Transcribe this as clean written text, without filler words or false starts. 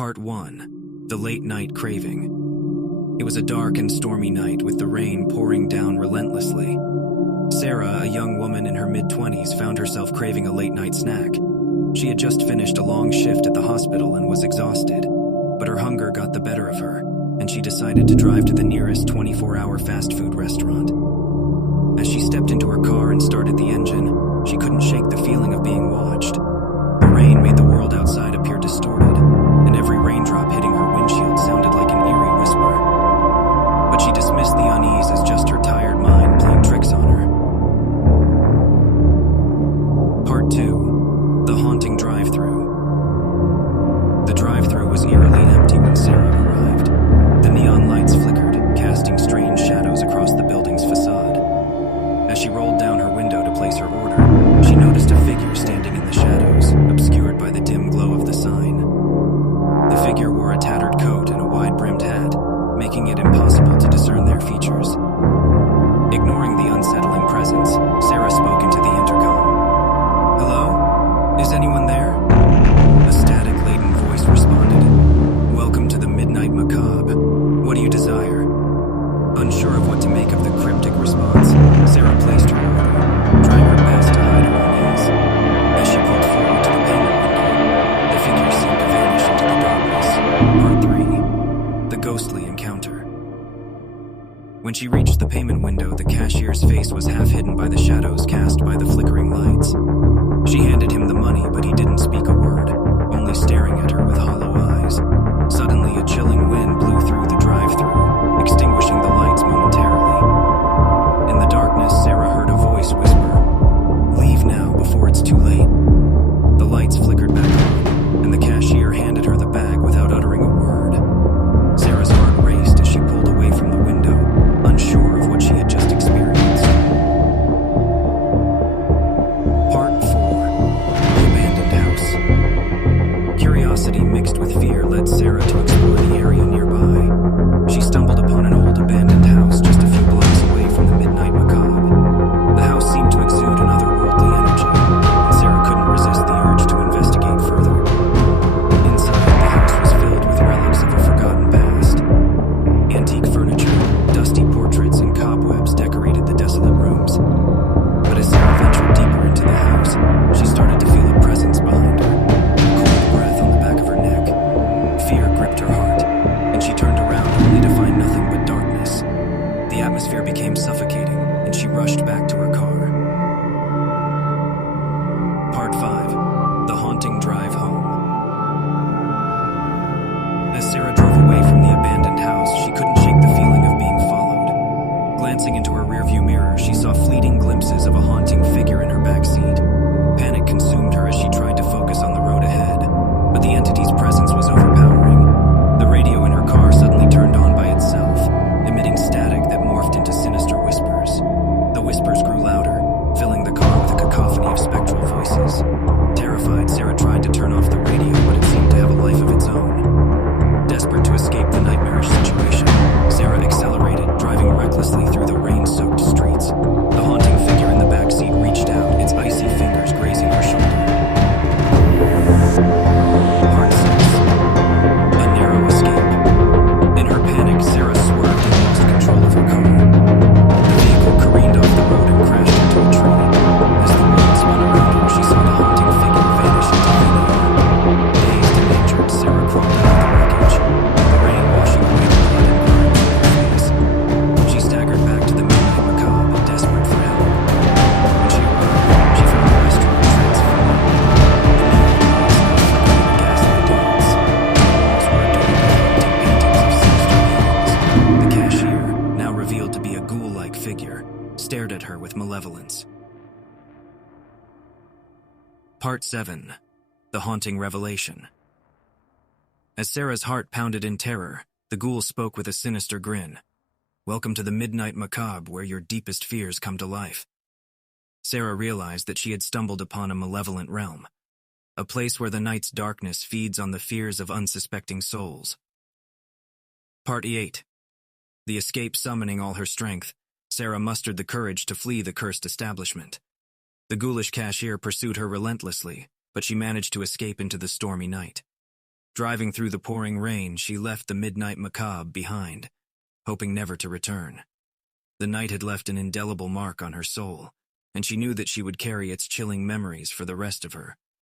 Part 1. The Late Night Craving. It was a dark and stormy night with the rain pouring down relentlessly. Sarah, a young woman in her mid-20s, found herself craving a late-night snack. She had just finished a long shift at the hospital and was exhausted, but her hunger got the better of her, and she decided to drive to the nearest 24-hour fast food restaurant. As she stepped into her car and started the engine, she couldn't shake the feeling of being watched. The rain made the world outside appear distorted, and every raindrop hitting her windshield sounded like an eerie whisper. But she dismissed the unease as just her tired mind playing tricks on her. Part 2. The Haunting Drive-Thru. The drive-thru was eerily empty when Sarah arrived. The neon lights flickered, casting strange shadows across the building's facade. As she rolled down her window to place her order, she noticed a figure standing in the shadows, obscured by the dim glow of the sign. The figure wore a tattered coat and a wide-brimmed hat, making it impossible to discern their features. Ignoring the unsettling presence, Sarah spoke into the intercom. "Hello? Is anyone there?" A static-laden voice responded. "Welcome to the Midnight Macabre. What do you desire?" Unsure of what to make of the cryptic response, Sarah placed her order, trying her best to hide her unease. As she pulled forward to the payment window, the figure seemed to vanish into the darkness. Part 3. The Ghostly Encounter. When she reached the payment window, the cashier's face was half hidden by the shadows cast by the flickering lights. She handed him the money, but he didn't speak a word, only staring at her with hollow eyes. Suddenly, a chilling wind blew through the drive-thru, extinguishing the lights momentarily. In the darkness, Sarah heard a voice whisper, "Leave now before it's too late." The lights flickered back on, and the cashier handed her the bag without uttering a word. Sarah's heart raced as she pulled away from the window, unsure of what she had just experienced. Part 4. The Abandoned House. Curiosity mixed with fear led Sarah to explore the area nearby. She stumbled upon an old abandoned house just a few blocks away from the Midnight Macabre. The house seemed to exude an otherworldly energy, and Sarah couldn't resist the urge to investigate further. Inside, the house was filled with relics of a forgotten past. Antique furniture, dusty portraits, and cobwebs decorated the desolate rooms. But as Sarah ventured deeper into the house, she started to feel a presence behind her, a cold breath on the back of her neck. Fear gripped her heart, and she turned around only to find nothing but darkness. The atmosphere became suffocating, and she rushed back to her car. Part 5. The Haunting Drive Home. As Sarah drove away from the abandoned house, she couldn't shake the feeling of being followed. Glancing into her rearview mirror, she saw fleeting glimpses of a haunting figure in her backseat. Panic consumed her as she tried to focus on the road ahead, but the entity's presence was overpowering. The radio in her car suddenly turned on by itself, emitting static that morphed into sinister whispers. The whispers grew louder, filling the car with a cacophony of spectral voices. Terrified, Sarah tried to turn off the radio, but it seemed to have a life of its own. Desperate to escape the nightmarish situation, Sarah accelerated, driving recklessly through the rain-soaked streets. The haunting figure in the backseat reached out, its icy fingers grazing her shoulder. Part 6. A Narrow Escape. In her panic, Sarah swerved and lost control of her car. The vehicle careened off the road and crashed into a tree. As the world spun around her, she saw the haunting figure vanish into thin air. Dazed and injured, Sarah crawled out of the wreckage, the rain washing away the blood and grime from her face. She staggered back to the Midnight Macabre, desperate for help. When she arrived, she found the restaurant transformed. The neon lights now flickering in a ghastly dance. The walls were adorned with haunting paintings of sinister beings. The cashier, now revealed to be a ghoul-like figure, stared at her with malevolence. Part 7. The Haunting Revelation. As Sarah's heart pounded in terror, the ghoul spoke with a sinister grin. "Welcome to the Midnight Macabre, where your deepest fears come to life." Sarah realized that she had stumbled upon a malevolent realm, a place where the night's darkness feeds on the fears of unsuspecting souls. Part 8. The escape summoning all her strength, Sarah mustered the courage to flee the cursed establishment. The ghoulish cashier pursued her relentlessly, but she managed to escape into the stormy night. Driving through the pouring rain, she left the midnight macabre behind, hoping never to return. The night had left an indelible mark on her soul, and she knew that she would carry its chilling memories for the rest of her